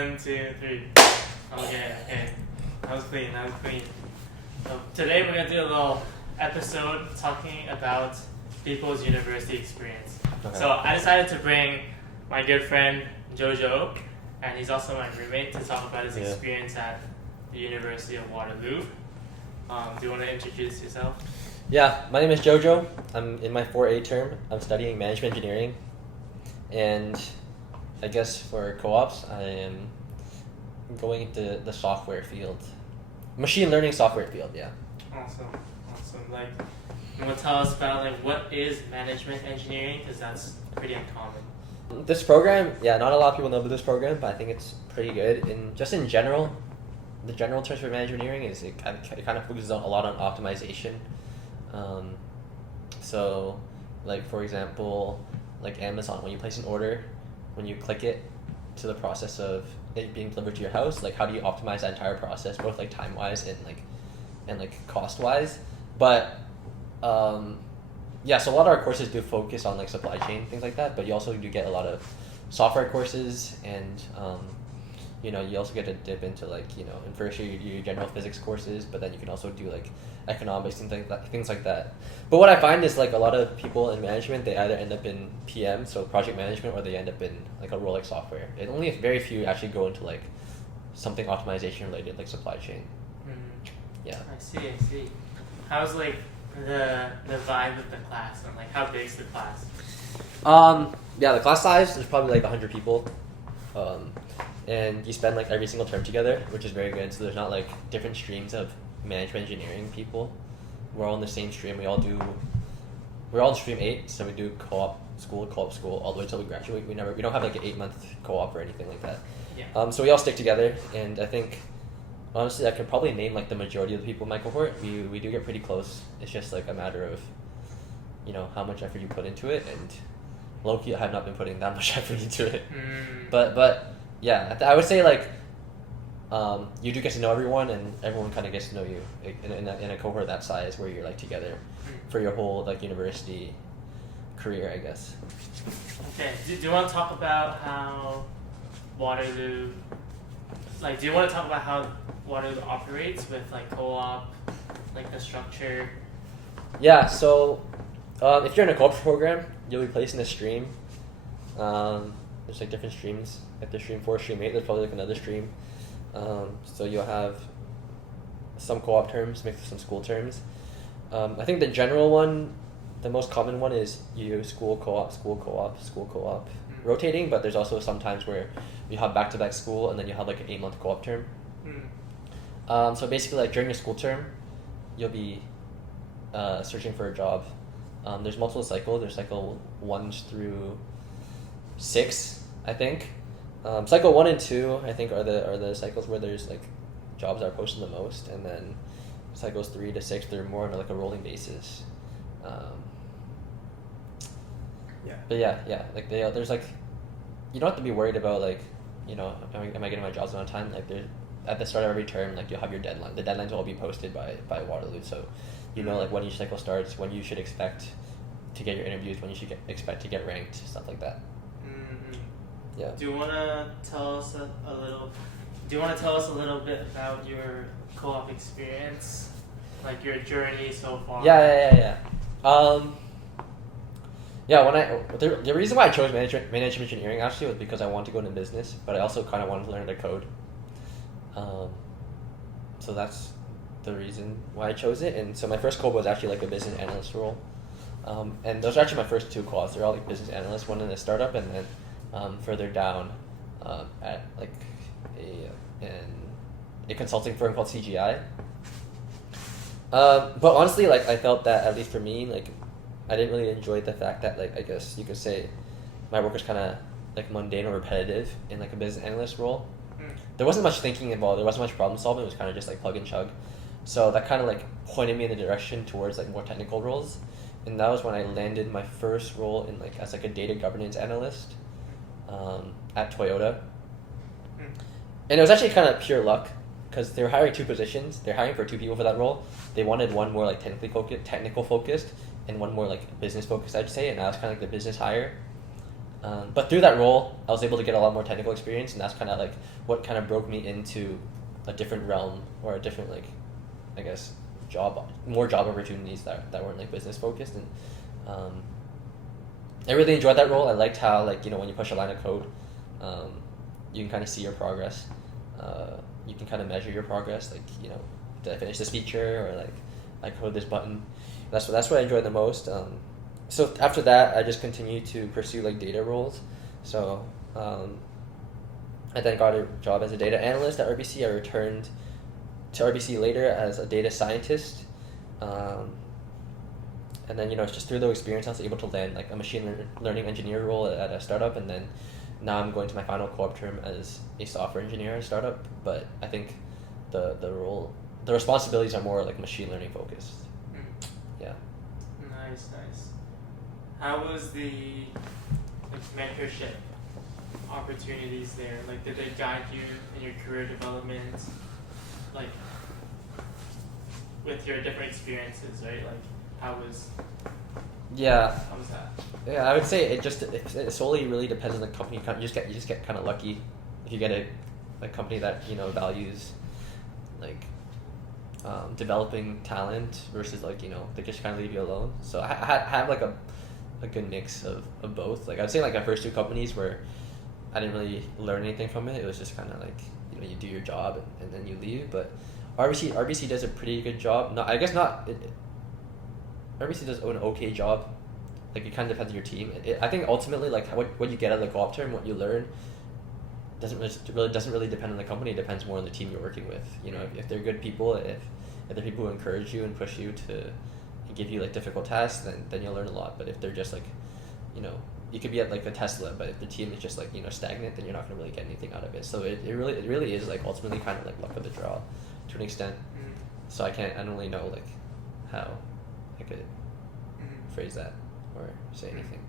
1, 2, 3. Okay. That was clean. So today we're going to do a little episode talking about people's university experience. Okay. So I decided to bring my good friend Jojo, and he's also my roommate, to talk about his experience at the University of Waterloo. Do you want to introduce yourself? Yeah, my name is Jojo. I'm in my 4A term. I'm studying Management Engineering. And I guess for co-ops, I am going into the software field. Machine learning software field, yeah. Awesome. Like, you want to tell us about what is Management Engineering? Because that's pretty uncommon. This program, not a lot of people know about this program, but I think it's pretty good. In general, the general terms for Management Engineering is it kind of focuses a lot on optimization. So, like for example, like Amazon, when you place an order, when you click it to the process of it being delivered to your house, like how do you optimize that entire process, both like time wise and cost wise. But so a lot of our courses do focus on like supply chain, things like that, but you also do get a lot of software courses, and you also get to dip into in first year your general physics courses, but then you can also do like economics and things like that. But what I find is like a lot of people in management, they either end up in PM, so project management, or they end up in like a role like software. And only very few actually go into like something optimization related, like supply chain. Yeah. I see. How's like the vibe of the class, and like how big's the class? The class size is probably like 100 people. And you spend like every single term together, which is very good. So there's not like different streams of management engineering people. We're all in the same stream. We're all in stream 8, so we do co-op school all the way till we graduate. We don't have like an 8-month co-op or anything like that. Yeah. So we all stick together, and I think honestly I could probably name like the majority of the people in my cohort. We do get pretty close. It's just like a matter of how much effort you put into it, and low-key I have not been putting that much effort into it. But yeah, I would say like you do get to know everyone, and everyone kind of gets to know you in a cohort that size, where you're like together for your whole like university career, I guess. Okay. Do you want to talk about how Waterloo? Do you want to talk about how Waterloo operates with like co-op, like the structure? Yeah. So if you're in a culture program, you'll be placed in a stream. There's like different streams. Like there's stream 4, stream 8. There's probably like another stream. So you'll have some co-op terms mixed with some school terms. I think the general one, the most common one, is you school co-op, rotating. But there's also some times where you have back-to-back school, and then you have like an 8-month co-op term. So basically, like during your school term, you'll be searching for a job. There's multiple cycles. There's cycle 1 through 6, I think. Cycle 1 and 2, I think, are the cycles where there's like jobs that are posted the most, and then cycles 3 to 6, they're more on like a rolling basis. But like there's like, you don't have to be worried about like, am I getting my jobs on time? Like at the start of every term, like you'll have your deadline. The deadlines will all be posted by Waterloo, so like when each cycle starts, when you should expect to get your interviews, when you should expect to get ranked, stuff like that. Yeah. Do you want to tell us a little bit about your co-op experience, like your journey so far? Yeah. The reason why I chose management engineering actually was because I wanted to go into business, but I also kind of wanted to learn the code. So that's the reason why I chose it. And so my first co-op was actually like a business analyst role. And those are actually my first 2 co-ops. They're all like business analysts, one in a startup, and then further down at like a consulting firm called CGI. But honestly, like I felt that, at least for me, like I didn't really enjoy the fact that, like, I guess you could say my work was kind of like mundane or repetitive in like a business analyst role. There wasn't much thinking involved. There wasn't much problem solving. It was kind of just like plug and chug. So that kind of like pointed me in the direction towards like more technical roles. And that was when I landed my first role in like as like a data governance analyst at Toyota. And it was actually kind of pure luck, because they were hiring 2 positions. They're hiring for 2 people for that role. They wanted one more like technical focused, and one more like business focused, I'd say. And I was kind of like the business hire. But through that role, I was able to get a lot more technical experience, and that's kind of like what kind of broke me into a different realm or a different like, I guess, more job opportunities that weren't like business focused. And I really enjoyed that role. I liked how like when you push a line of code, you can kind of see your progress. You can kind of measure your progress. Like did I finish this feature, or like I code this button. That's what I enjoyed the most. So after that, I just continued to pursue like data roles. So I then got a job as a data analyst at RBC. I returned to RBC later as a data scientist. And then just through those experience, I was able to land like a machine learning engineer role at a startup, and then now I'm going to my final co-op term as a software engineer at a startup. But I think the responsibilities are more like machine learning focused. Yeah. Nice. How was the mentorship opportunities there? Like, did they guide you in your career development? Like, with your different experiences, right? Like, how was that? Yeah, I would say it solely really depends on the company. You just get kind of lucky if you get a company that values like developing talent versus like they just kind of leave you alone. So I have like a good mix of both. Like I'd say like my first two companies where I didn't really learn anything from it. It was just kind of like you do your job and then you leave. But RBC does a pretty good job. RBC does an okay job. Like it kind of depends on your team. I think ultimately like what you get out of the co-op term, what you learn, doesn't really depend on the company. It depends more on the team you're working with. If they're good people, if they're people who encourage you and push you to give you like difficult tasks, then you'll learn a lot. But if they're just like, you could be at like a Tesla, but if the team is just like stagnant, then you're not gonna really get anything out of it. So it really is like ultimately kind of like luck of the draw, to an extent. Mm-hmm. So I don't really know like how I could phrase that or say anything.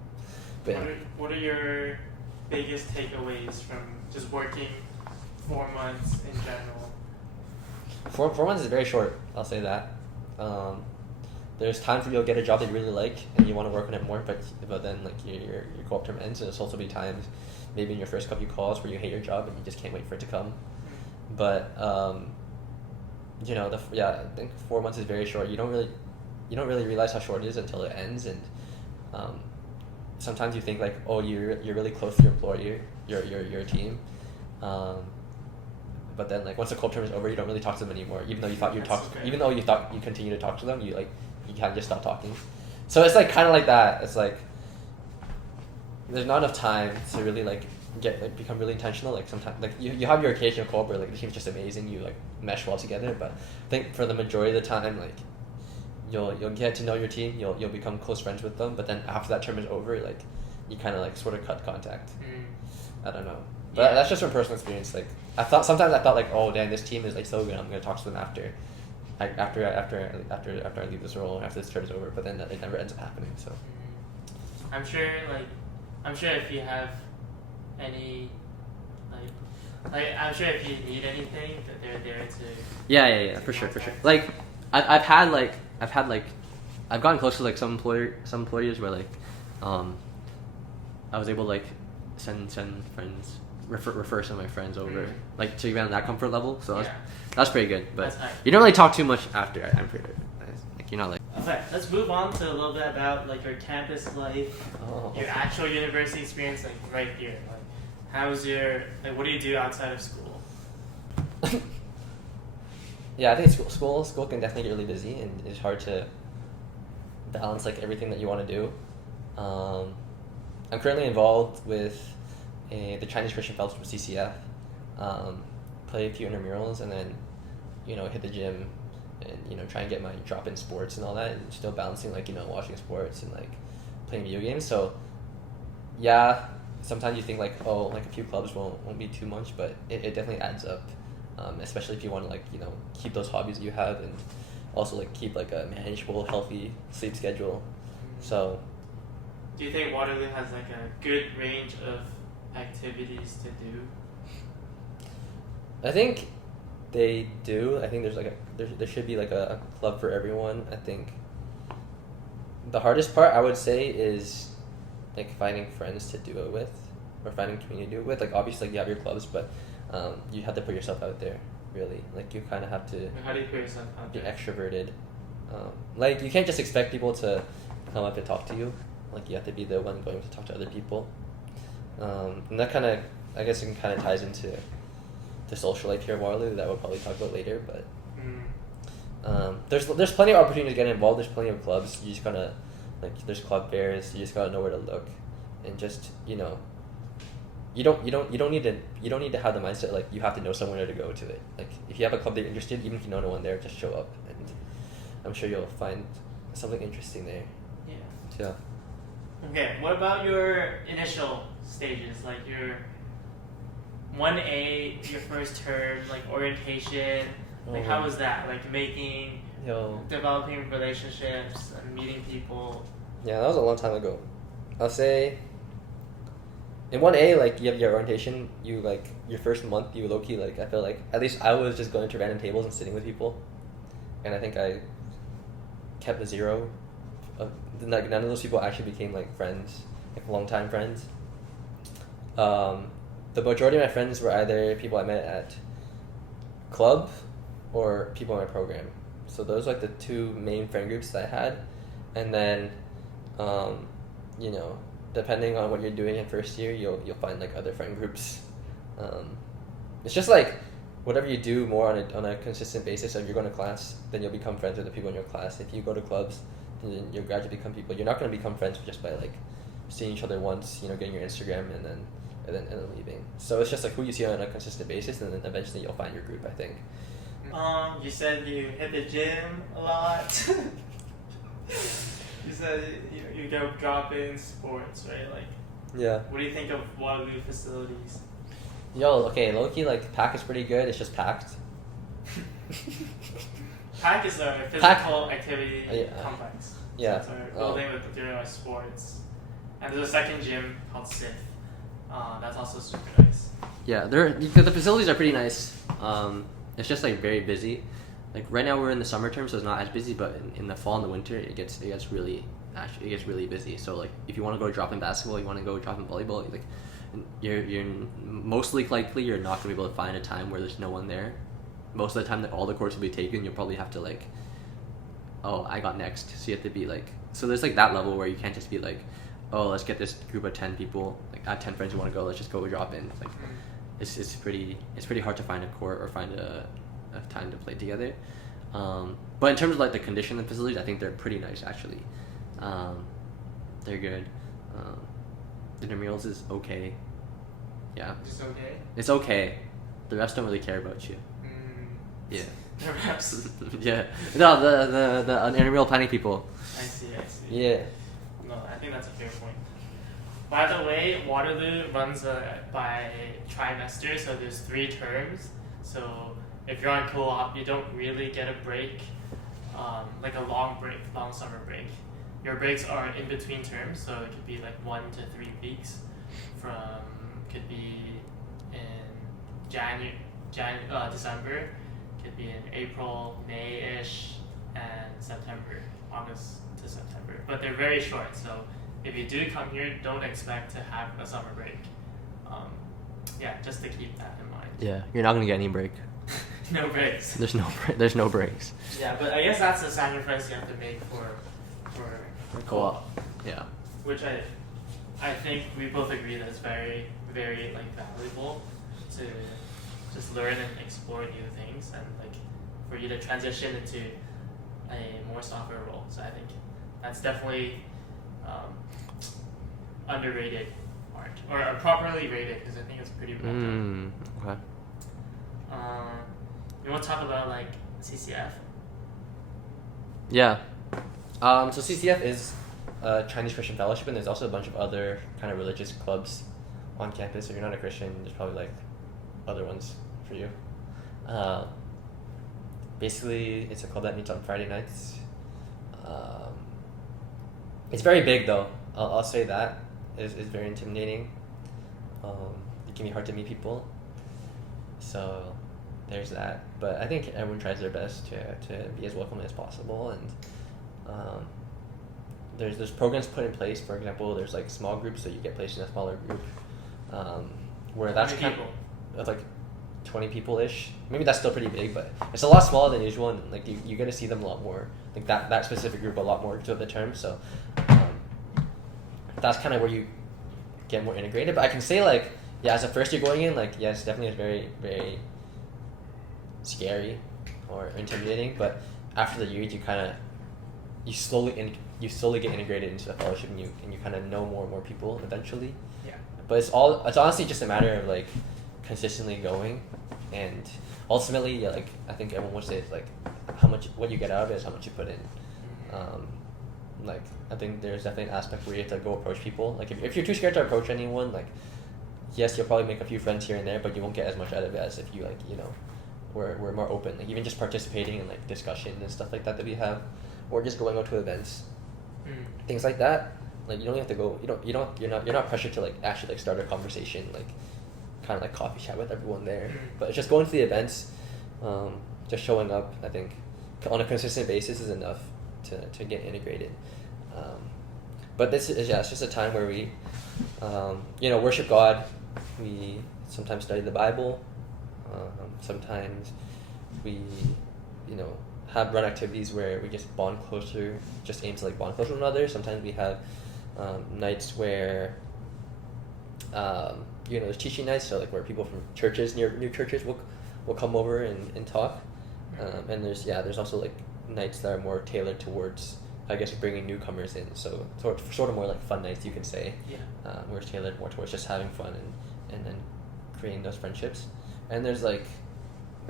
But what are your biggest takeaways from just working 4 months in general? 4 months is very short, I'll say that. There's times where you'll get a job that you really like and you want to work on it more, but then like your co-op term ends, and there's also be times maybe in your first couple calls where you hate your job and you just can't wait for it to come. But I think 4 months is very short. You don't really realize how short it is until it ends, and sometimes you think like, oh, you're really close to your employer, your team, but then like once the co-op term is over, you don't really talk to them anymore. Even though you thought you continue to talk to them, you kind of just stop talking. So it's like kind of like that. It's like there's not enough time to really like become really intentional. Like sometimes like you have your occasional co-op where like the team's just amazing, you like mesh well together. But I think for the majority of the time, like you'll get to know your team, you'll become close friends with them. But then after that term is over, like you kind of like sort of cut contact. I don't know. But that's just from personal experience. Like sometimes I thought like, oh damn, this team is like so good, I'm gonna talk to them after I leave this role, after this term is over. But then it never ends up happening. So I'm sure if you have any I'm sure if you need anything that they're there to. Yeah, for sure. Like I've gotten close to like some employers where like I was able to like send friends, refer some of my friends over, like to get on that comfort level. So that's pretty good. But you don't really talk too much after. I'm pretty like. Okay, let's move on to a little bit about like your campus life, your actual university experience, like right here. Like, how's your what do you do outside of school? Yeah, I think school can definitely get really busy, and it's hard to balance like everything that you want to do. I'm currently involved with the Chinese Christian Fellowship with CCF. Play a few intramurals, and then hit the gym, and try and get my drop in sports and all that, and still balancing like watching sports and like playing video games. So yeah, sometimes you think like, oh, like a few clubs won't be too much, but it definitely adds up. Especially if you want to like keep those hobbies that you have, and also like keep like a manageable, healthy sleep schedule. So do you think Waterloo has like a good range of activities to do? I think they do. I think there should be like a club for everyone. I think the hardest part I would say is like finding friends to do it with, or finding community to do it with. Like obviously like, you have your clubs, but you have to put yourself out there. Really, like you kind of have to. How do you put yourself out there? Be extroverted. Like you can't just expect people to come up and talk to you. Like you have to be the one going to talk to other people. And that kind of, I guess, it kind of ties into the social life here at Waterloo that we'll probably talk about later. But there's plenty of opportunities to get involved. There's plenty of clubs. You just gotta there's club fairs. You just gotta know where to look, and just you don't need to have the mindset like you have to know somewhere to go to it. Like if you have a club that you're interested, even if you know no one there, just show up, and I'm sure you'll find something interesting there. Yeah. Okay, what about your initial stages, like your 1A, your first term, like orientation, like how was that? Like developing relationships and meeting people. Yeah, that was a long time ago. I'll say in 1A, like you have your orientation, you like your first month, you low-key like I feel like at least I was just going to random tables and sitting with people, and I think I kept a zero. Like none of those people actually became like friends, like long-time friends. The majority of my friends were either people I met at club or people in my program. So those are like the two main friend groups that I had, and then depending on what you're doing in first year, you'll find like other friend groups. It's just like whatever you do more on a consistent basis. So if you're going to class, then you'll become friends with the people in your class. If you go to clubs, then you'll gradually become people. You're not going to become friends just by like seeing each other once, getting your Instagram and then leaving. So it's just like who you see on a consistent basis, and then eventually you'll find your group, I think. You said you hit the gym a lot. You said you go drop in sports, right? Like, yeah. What do you think of Waterloo facilities? Okay, low-key, like, PAC is pretty good. It's just packed. PAC is a physical activity complex. Yeah. So it's a building with doing sports. And there's a second gym called SIF. That's also super nice. Yeah, the facilities are pretty nice. It's just like very busy. Like right now we're in the summer term, so it's not as busy. But in the fall and the winter, it gets really busy. So like if you want to go drop in basketball, you want to go drop in volleyball, like you're mostly likely you're not gonna be able to find a time where there's no one there. Most of the time that all the courts will be taken, you'll probably have to like, oh, I got next. So you have to be like, so there's like that level where you can't just be like, oh, let's get this group of 10 people, like 10 friends who want to go, let's just go drop in. Like it's pretty hard to find a court or find a time to play together. But in terms of like the condition of the facilities, I think they're pretty nice actually. They're good. The intramurals is okay. Yeah. Just okay? It's okay. The refs don't really care about you. Yeah. The refs? Yeah. No, the intramural planning people. I see. Yeah. No, I think that's a fair point. By the way, Waterloo runs by trimester, so there's 3 terms. So if you're on co-op, you don't really get a break, like a long summer break. Your breaks are in between terms, so it could be like 1 to 3 weeks. Could be in December, could be in April, May-ish, and September, August to September. But they're very short, so if you do come here, don't expect to have a summer break. Just to keep that in mind. Yeah, you're not gonna get any break. No breaks. There's no breaks. Yeah, but I guess that's the sacrifice you have to make for co-op. Yeah. Which I think we both agree that it's very, very like valuable to just learn and explore new things, and like for you to transition into a more software role. So I think that's definitely underrated art, or properly rated, because I think it's pretty well done. Okay. You want to talk about like CCF? Yeah. So CCF is Chinese Christian Fellowship, and there's also a bunch of other kind of religious clubs on campus. If you're not a Christian, there's probably like other ones for you. Basically, it's a club that meets on Friday nights. It's very big though. I'll say that. It's very intimidating. It can be hard to meet people. So there's that. But I think everyone tries their best to be as welcoming as possible, and there's programs put in place. For example, there's like small groups, so you get placed in a smaller group, where that's kind of like 20 people ish. Maybe that's still pretty big, but it's a lot smaller than usual, and like you're gonna see them a lot more, like that specific group a lot more throughout the term. So that's kind of where you get more integrated. But I can say like, yeah, as a first year going in, like yes, definitely is very, very scary or intimidating. But after the year, you slowly get integrated into the fellowship, and you kind of know more and more people eventually. Yeah. But it's honestly just a matter of like consistently going, and ultimately, yeah, like I think everyone would say it's like what you get out of it is how much you put in. Like I think there's definitely an aspect where you have to go approach people. Like if you're too scared to approach anyone, like yes, you'll probably make a few friends here and there, but you won't get as much out of it as if you like we're more open. Like even just participating in like discussion and stuff like that we have, or just going out to events, things like that. Like you don't have to go. You're not pressured to like actually like start a conversation, like kind of like coffee chat with everyone there. But it's just going to the events, just showing up. I think on a consistent basis is enough to get integrated. But this is it's just a time where we, worship God. We sometimes study the Bible. Sometimes we, have run activities where we just bond closer, just aim to like bond closer with one another. Sometimes we have nights where, there's teaching nights, so like where people from churches, new churches will come over and talk. And there's also like nights that are more tailored towards, I guess, bringing newcomers in. So sort of more like fun nights, you can say. Yeah. Where it's tailored more towards just having fun and then creating those friendships. And there's like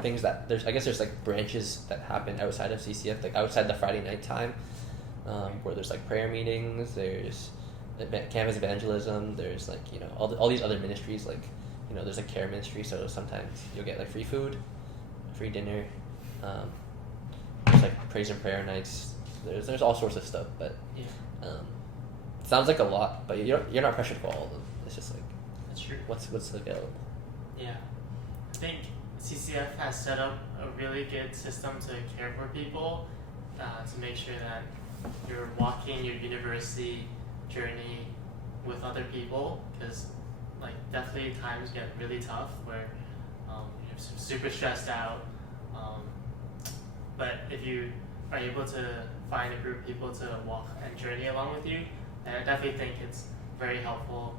things that there's like branches that happen outside of CCF, like outside the Friday night time, where there's like prayer meetings, there's campus evangelism, there's like all these other ministries, like there's a care ministry, so sometimes you'll get like free food, free dinner, there's like praise and prayer nights, there's all sorts of stuff, but it sounds like a lot, but you're not pressured for all of them. It's just like that's true. What's available. Yeah, I think CCF has set up a really good system to care for people, to make sure that you're walking your university journey with other people, because like definitely times get really tough where you're super stressed out, but if you are able to find a group of people to walk and journey along with you, then I definitely think it's very helpful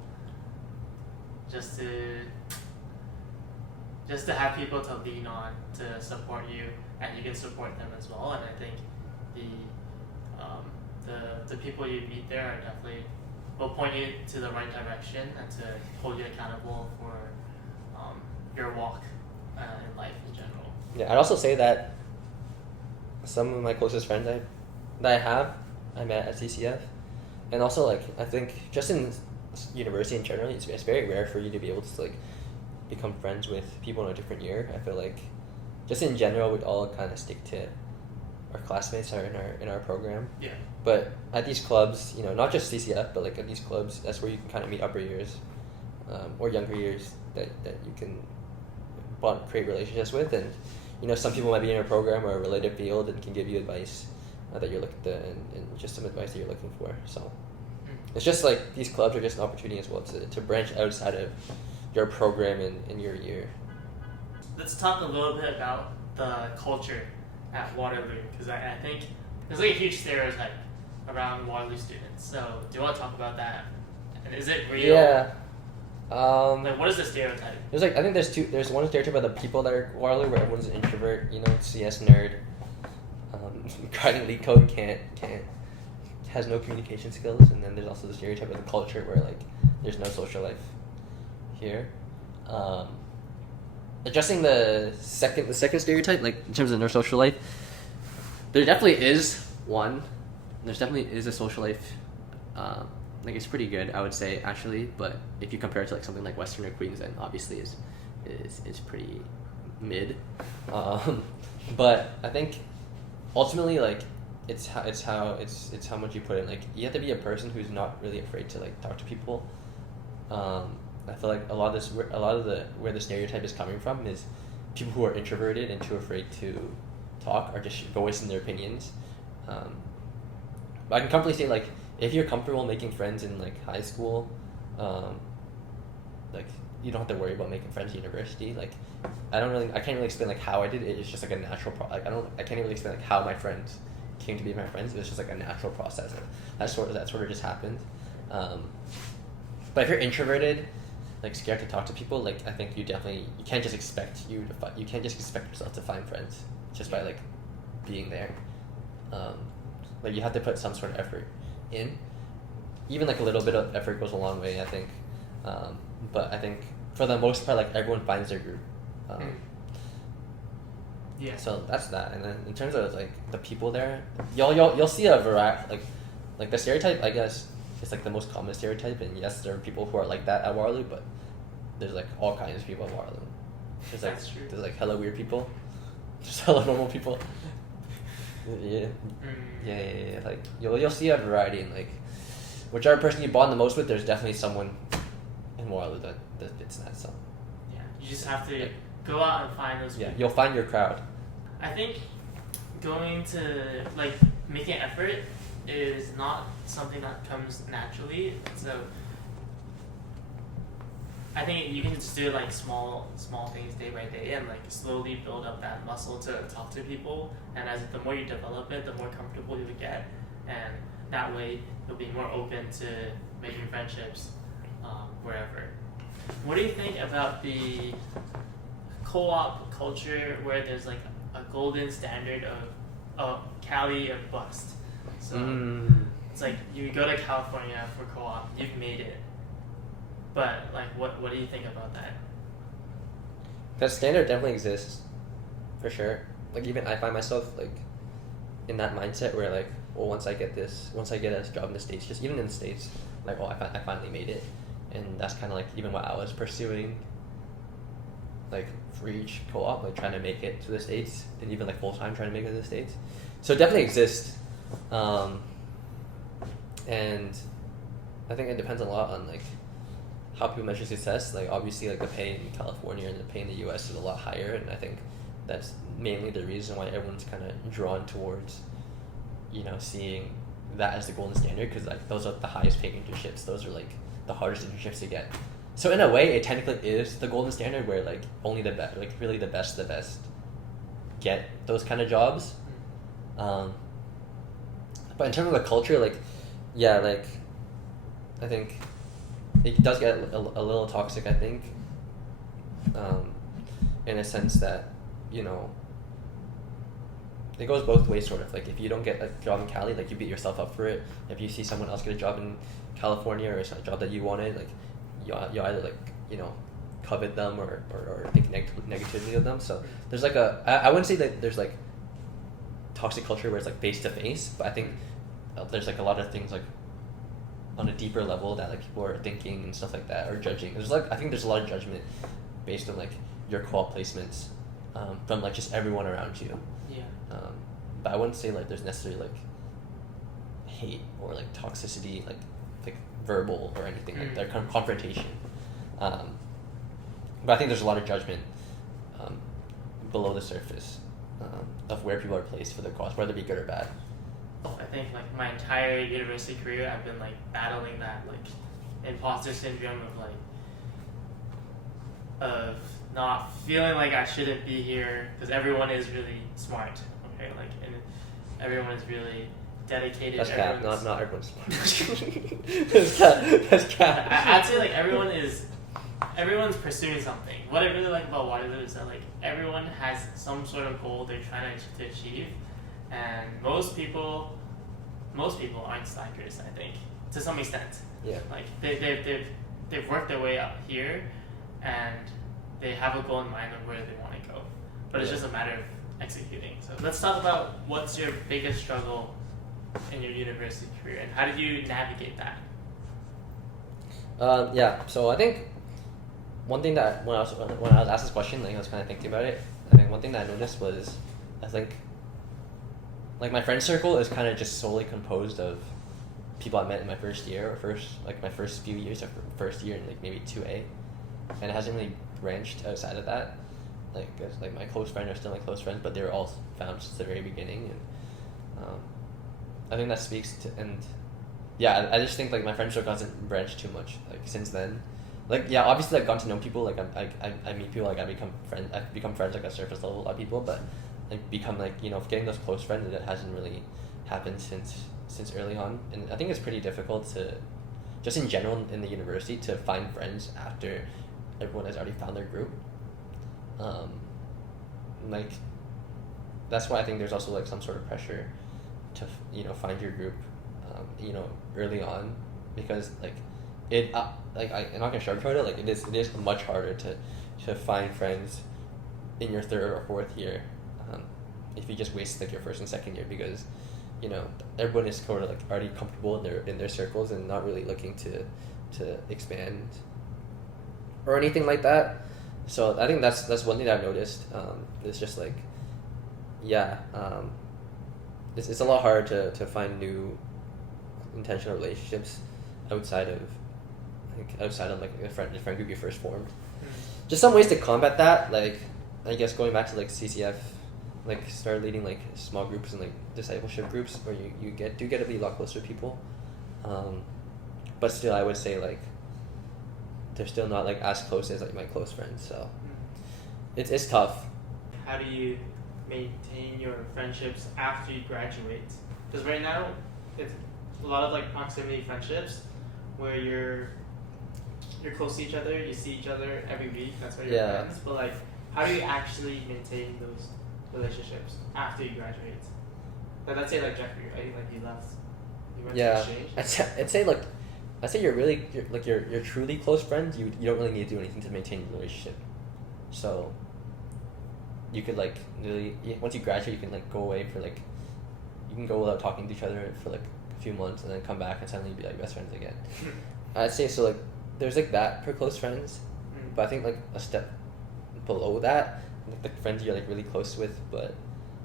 just to have people to lean on to support you, and you can support them as well. And I think the people you meet there are definitely will point you to the right direction and to hold you accountable for your walk in life in general. Yeah, I'd also say that some of my closest friends I met at CCF, and also like I think just in university in general, it's very rare for you to be able to like become friends with people in a different year. I feel like just in general we'd all kind of stick to our classmates are in our program. Yeah. But at these clubs, not just CCF, but like at these clubs, that's where you can kind of meet upper years, or younger years that you can create relationships with, and some people might be in a program or a related field and can give you advice that you're looking to, and just some advice that you're looking for. So it's just like these clubs are just an opportunity as well to branch outside of your program in your year. Let's talk a little bit about the culture at Waterloo, because I think there's like a huge stereotype around Waterloo students. So do you want to talk about that? And is it real? Yeah. Like what is the stereotype? I think there's one stereotype about the people that are at Waterloo where everyone's an introvert, CS nerd, writing leak code has no communication skills, and then there's also the stereotype of the culture where like there's no social life here. Addressing the second stereotype, like in terms of no social life, there definitely is one. There's definitely is a social life. Like it's pretty good, I would say actually. But if you compare it to like something like Western or Queens, then obviously is pretty mid. But I think ultimately like it's how much you put in. Like you have to be a person who's not really afraid to like talk to people. I feel like a lot of where the stereotype is coming from is people who are introverted and too afraid to talk are just voicing their opinions. But I can comfortably say like if you're comfortable making friends in like high school, like you don't have to worry about making friends at university. Like I can't really explain like how I did it. It's just like a natural I can't really explain like how my friends came to be my friends. It was just like a natural process. That sort of just happened. But if you're introverted, like scared to talk to people, like I think you can't just expect yourself to find friends just by like being there. Like you have to put some sort of effort in. Even like a little bit of effort goes a long way, I think. But I think for the most part, like everyone finds their group. Yeah. So that's that. And then in terms of like the people there, you'll see a variety, like the stereotype, I guess, is like the most common stereotype. And yes, there are people who are like that at Waterloo, but there's like all kinds of people at Waterloo. That's true. There's like hella weird people, there's hella normal people. Yeah. Yeah. Like you'll see a variety, and like whichever person you bond the most with, there's definitely someone in Waterloo that fits that. So yeah, you just have to go out and find those people. You'll find your crowd. I think going to like making effort is not something that comes naturally. So I think you can just do like small things day by day and like slowly build up that muscle to talk to people. And as the more you develop it, the more comfortable you'll get, and that way you'll be more open to making friendships wherever. What do you think about the co-op culture where there's like a golden standard of Cali or bust? So it's like you go to California for co-op, you've made it. But like, what do you think about that? That standard definitely exists, for sure. Like even I find myself like in that mindset where like, well, once I get a job in the States, just even in the States, like, oh, I finally made it, and that's kind of like even what I was pursuing. Like for each co-op, like trying to make it to the States, and even like full time trying to make it to the States. So it definitely exists, and I think it depends a lot on like how people measure success. Like obviously like the pay in California and the pay in the US is a lot higher, and I think that's mainly the reason why everyone's kind of drawn towards, you know, seeing that as the golden standard, because like those are the highest paying internships. Those are like the hardest internships to get. So in a way, it technically is the golden standard where like only the best, like really the best of the best get those kind of jobs. But in terms of the culture, like, yeah, like I think it does get a little toxic, I think, in a sense that, you know, it goes both ways, sort of. Like if you don't get a job in Cali, like you beat yourself up for it. If you see someone else get a job in California or it's a job that you wanted, like you either like, you know, covet them or think negatively of them. So there's like I wouldn't say that there's like toxic culture where it's like face to face, but I think there's like a lot of things like on a deeper level that like people are thinking and stuff like that, or judging. I think there's a lot of judgment based on like your co-op placements from like just everyone around you. Yeah. But I wouldn't say like there's necessarily like hate or like toxicity, like verbal or anything like that, kind of confrontation. But I think there's a lot of judgment below the surface of where people are placed for their cause, whether it be good or bad. I think like my entire university career, I've been like battling that like imposter syndrome of not feeling like I shouldn't be here because everyone is really smart, okay, like, and everyone is really dedicated. That's cat. Not everyone's smart. That's cat. I'd say like everyone's pursuing something. What I really like about Waterloo is that like everyone has some sort of goal they're trying to achieve, and most people aren't slackers, I think, to some extent. Yeah. Like they've worked their way up here, and they have a goal in mind of where they want to go. But it's just a matter of executing. So let's talk about what's your biggest struggle in your university career, and how did you navigate that? Yeah. So I think one thing that when I was asked this question, like I was kind of thinking about it. I think one thing that I noticed was, I think, like my friend circle is kind of just solely composed of people I met in my first year, or my first few years of first year and like maybe 2A, and it hasn't really branched outside of that. Like my close friends are still my close friends, but they were all found since the very beginning, and I think that speaks to, and yeah, I just think like my friendship hasn't branched too much like since then. Like yeah, obviously I've gotten to know people. Like I meet people. Like I become friends. I've become friends like at surface level with a lot of people, but like become like getting those close friends that hasn't really happened since early on. And I think it's pretty difficult to just in general in the university to find friends after everyone has already found their group. Like that's why I think there's also like some sort of pressure to find your group early on, because like it I'm not gonna sugarcoat it, like it is much harder to find friends in your third or fourth year if you just waste like your first and second year, because everyone is sort of like already comfortable in their circles and not really looking to expand or anything like that. So I think that's one thing that I've noticed. It's just like it's a lot harder to find new intentional relationships outside of like a friend group you first formed. Just some ways to combat that, like I guess going back to like CCF, like start leading like small groups and like discipleship groups where you get to be a lot closer to people, but still I would say like they're still not like as close as like my close friends, so it's tough. How do you maintain your friendships after you graduate? Because right now it's a lot of like proximity friendships where you're close to each other, you see each other every week, that's why you're friends, but like how do you actually maintain those relationships after you graduate? But let's say like Jeffrey, right? Like you left, you went to exchange. I'd say you're truly close friends. You don't really need to do anything to maintain the relationship. So you could like really once you graduate, you can like go away for like you can go without talking to each other for like a few months and then come back and suddenly be like best friends again. I'd say so. Like there's like that for close friends, but I think like a step below that, like the friends you're like really close with, but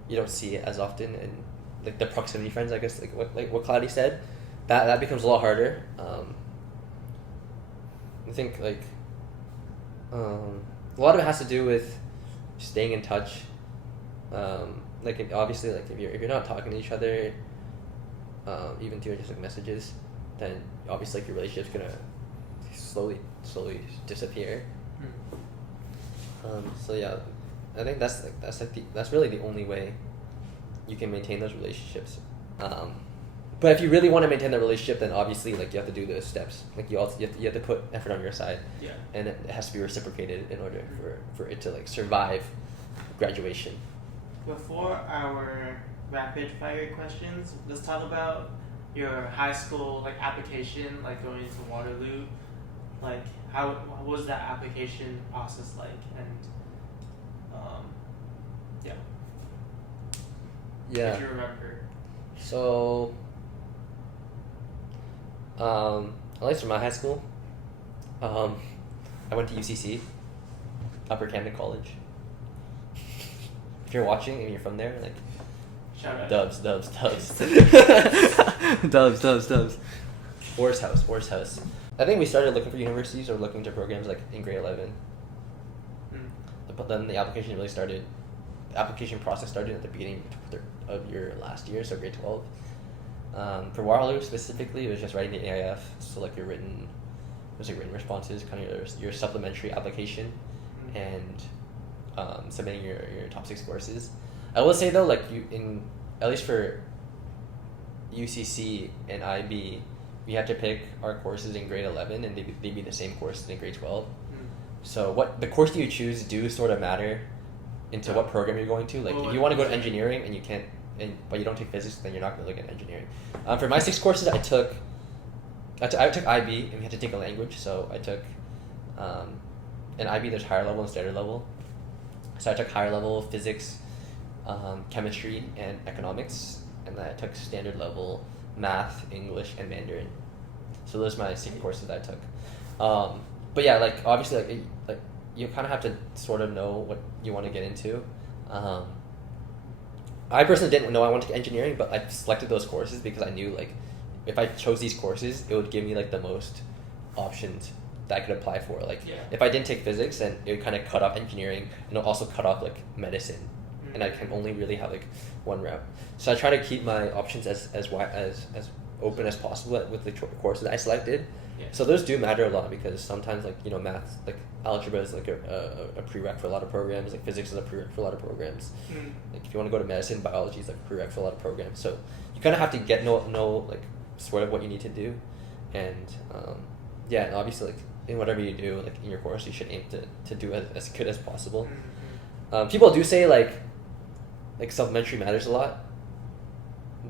you don't see it as often, and like the proximity friends, I guess, like what Cloudy said, that becomes a lot harder. I think like a lot of it has to do with staying in touch. Like obviously, like if you're not talking to each other, even through just like messages, then obviously like your relationship's gonna slowly disappear. So yeah, I think that's really the only way you can maintain those relationships. But if you really want to maintain the relationship, then obviously like you have to do those steps. Like you have to put effort on your side. Yeah. And it has to be reciprocated in order for it to like survive graduation. Before our rapid fire questions, let's talk about your high school like application, like going to Waterloo. Like how was that application process like, and if you remember. So at least from my high school, I went to UCC, Upper Camden College. If you're watching and you're from there, like shout out. Dubs. Dubs. Orr's house. I think we started looking for universities or looking to programs like in grade 11. But then the application really started. The application process started at the beginning of your last year, so grade 12. For Waterloo specifically, it was just writing the AIF, so like your written responses, kind of your supplementary application, and submitting your top 6 courses. I will say though, like at least for UCC and IB, we had to pick our courses in grade 11, and they'd be the same courses in grade 12. So what the course that you choose do sort of matter into what program you're going to. Like if you want to go to engineering and you can't, but you don't take physics, then you're not going to look at engineering. For my 6 courses, I took IB, and we had to take a language. So I took, in IB there's higher level and standard level. So I took higher level physics, chemistry, and economics, and then I took standard level math, English, and Mandarin. So those are my 6 courses that I took. But yeah, like obviously, like you kind of have to sort of know what you want to get into. I personally didn't know I wanted to get engineering, but I selected those courses because I knew like if I chose these courses, it would give me like the most options that I could apply for. Like if I didn't take physics, then it would kind of cut off engineering, and it'll also cut off like medicine, and I can only really have like one route. So I try to keep my options as open as possible with the courses that I selected. Yeah. So those do matter a lot because sometimes like math, like algebra is like a prereq for a lot of programs, like physics is a prereq for a lot of programs. Like if you want to go to medicine, biology is like a prereq for a lot of programs. So you kind of have to know like sort of what you need to do, and and obviously like in whatever you do like in your course you should aim to do as good as possible. People do say like supplementary matters a lot,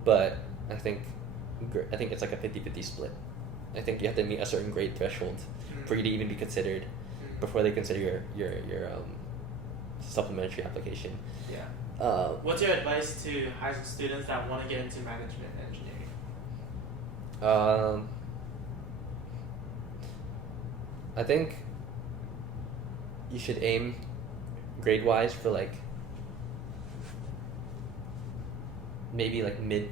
but I think it's like a 50-50 split. I think you have to meet a certain grade threshold for you to even be considered before they consider your supplementary application. Yeah. What's your advice to high school students that want to get into management engineering? I think you should aim grade wise for like maybe like mid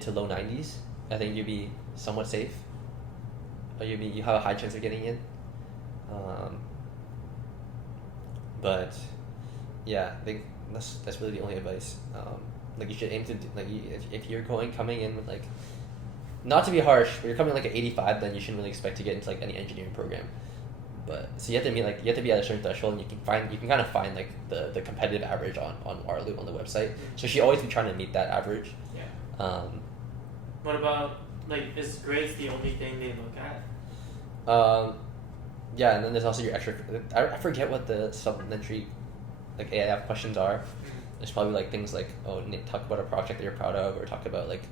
to low 90s. I think you'd be somewhat safe. You have a high chance of getting in. But yeah, I think that's really the only advice. Like you should aim to like if you're coming in with like, not to be harsh, but you're coming like at 85, then you shouldn't really expect to get into like any engineering program. But so you have to be at a certain threshold, and you can kind of find like the competitive average on Waterloo on the website. So you should always be trying to meet that average. Yeah. What about like is grades the only thing they look at? Yeah, and then there's also your extra. I forget what the supplementary like AIF questions are. There's probably like things like talk about a project that you're proud of, or talk about like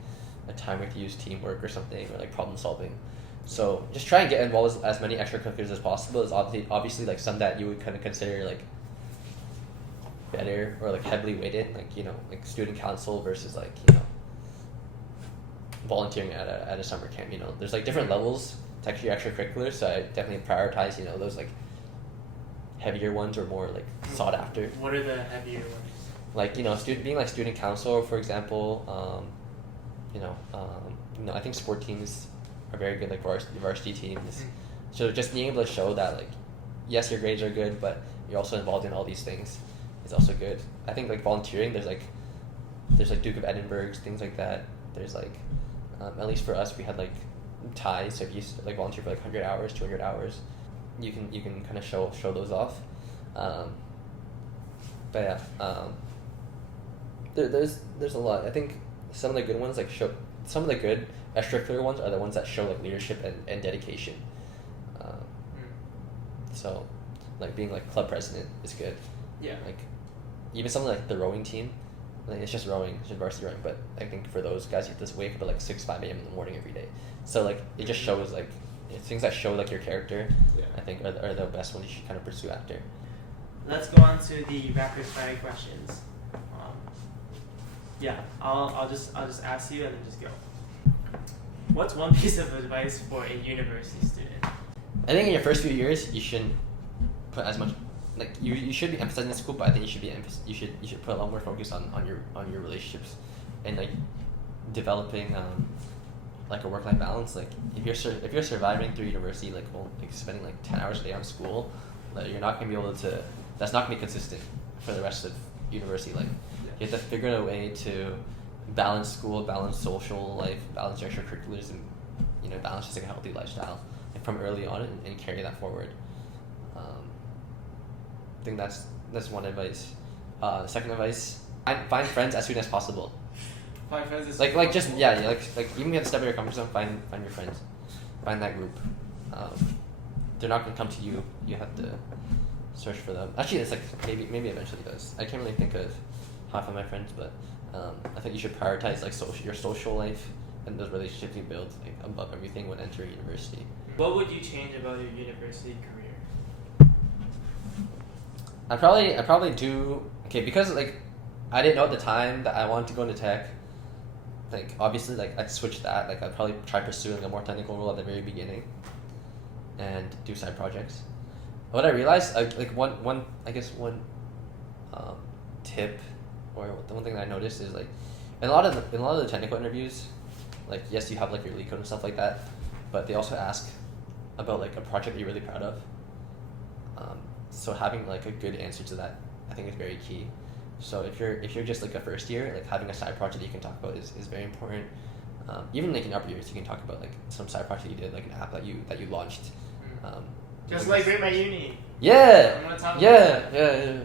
a time where you use teamwork or something, or like problem solving. So just try and get involved with as many extracurriculars as possible. Is obviously like some that you would kind of consider like better or like heavily weighted, like like student council versus like volunteering at a summer camp. There's like different levels to actually extracurriculars. So I definitely prioritize those like heavier ones or more like sought after. What are the heavier ones? Like being like student council, for example. I think sport teams are very good, like varsity teams. So just being able to show that like, yes, your grades are good, but you're also involved in all these things is also good. I think like volunteering, there's like Duke of Edinburgh's, things like that. There's like, at least for us, we had like ties. So if you like volunteer for like 100 hours, 200 hours, you can kind of show those off. But yeah, there's a lot. I think some of the good ones some of the good extracurricular ones are the ones that show like leadership and dedication. So like being like club president is good. Yeah. Like even something like the rowing team, like it's just rowing, it's just varsity rowing, but I think for those guys you have to wake up at like 5 a.m. in the morning every day. So like it just shows like things that show like your character. Yeah. I think are the best ones you should kind of pursue after. Let's go on to the rapid fire questions. I'll just ask you and then just go. What's one piece of advice for a university student? I think in your first few years you shouldn't put as much, like you should be emphasizing the school, but I think you should put a lot more focus on your relationships and like developing like a work-life balance. Like if you're surviving through university, like spending like 10 hours a day on school, like you're not gonna be able to. That's not gonna be consistent for the rest of university life. You have to figure out a way to balance school, balance social life, balance your extracurriculars, and balance just like a healthy lifestyle from early on and carry that forward. I think that's one advice. Second advice: find friends as soon as possible. Find friends as like just possible. Yeah, like even if you have to step out of your comfort zone, find your friends, find that group. They're not gonna come to you. You have to search for them. Actually, it's like maybe eventually does. I can't really think of half of my friends, but I think you should prioritize like your social life and those relationships you build like above everything when entering university. What would you change about your university career? I probably do because like I didn't know at the time that I wanted to go into tech. Like obviously like I'd switch that. Like I'd probably try pursuing a more technical role at the very beginning, and do side projects. What I realized one tip or the one thing that I noticed is like in a lot of the technical interviews, like yes you have like your lead code and stuff like that, but they also ask about like a project that you're really proud of. So having like a good answer to that I think is very key. So if you're just like a first year, like having a side project that you can talk about is very important. Even like in upper years, you can talk about like some side project you did, like an app that you launched. Just like RatemyUni. Yeah. I'm gonna talk Yeah. about Yeah.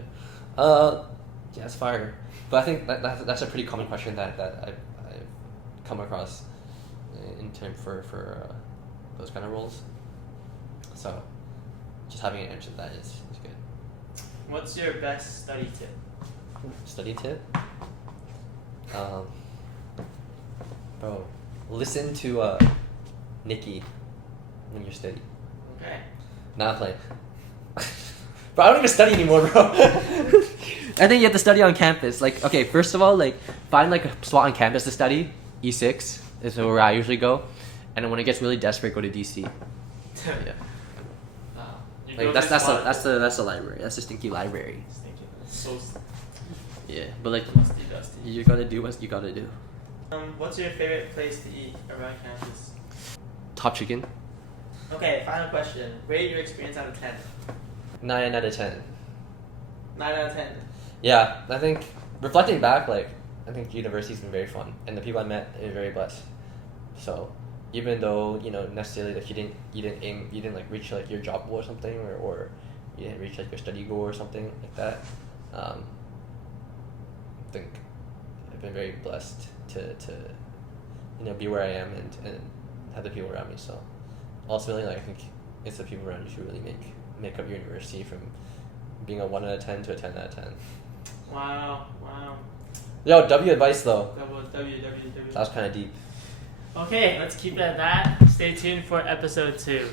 Yeah, it's fire. But I think that's a pretty common question that I've come across in term for those kind of roles. So just having an answer to that is good. What's your best study tip? Study tip? Bro, listen to Nikki when you study. Okay. Nah, I'm playing. Bro, I don't even study anymore, bro. I think you have to study on campus. Like, okay, first of all, like, find like a spot on campus to study. E6 is where I usually go, and then when it gets really desperate, go to DC. Yeah. Like that's the library. That's the stinky library. Stinky. So Yeah, but like dusty. you gotta do what you gotta do. What's your favorite place to eat around campus? Top chicken. Okay, final question. Rate your experience out of 10. 9 out of 10. 9 out of 10. Yeah, I think reflecting back, like I think university's been very fun, and the people I met are very blessed. So even though necessarily like you didn't like reach like your job goal or something, or you didn't reach like your study goal or something like that, I think I've been very blessed to be where I am and have the people around me. So ultimately, like, I think it's the people around you who really make up your university from being a 1 out of 10 to a 10 out of 10. Wow. Yo, W advice though. W. That was kind of deep. Okay, let's keep it at that. Stay tuned for episode 2.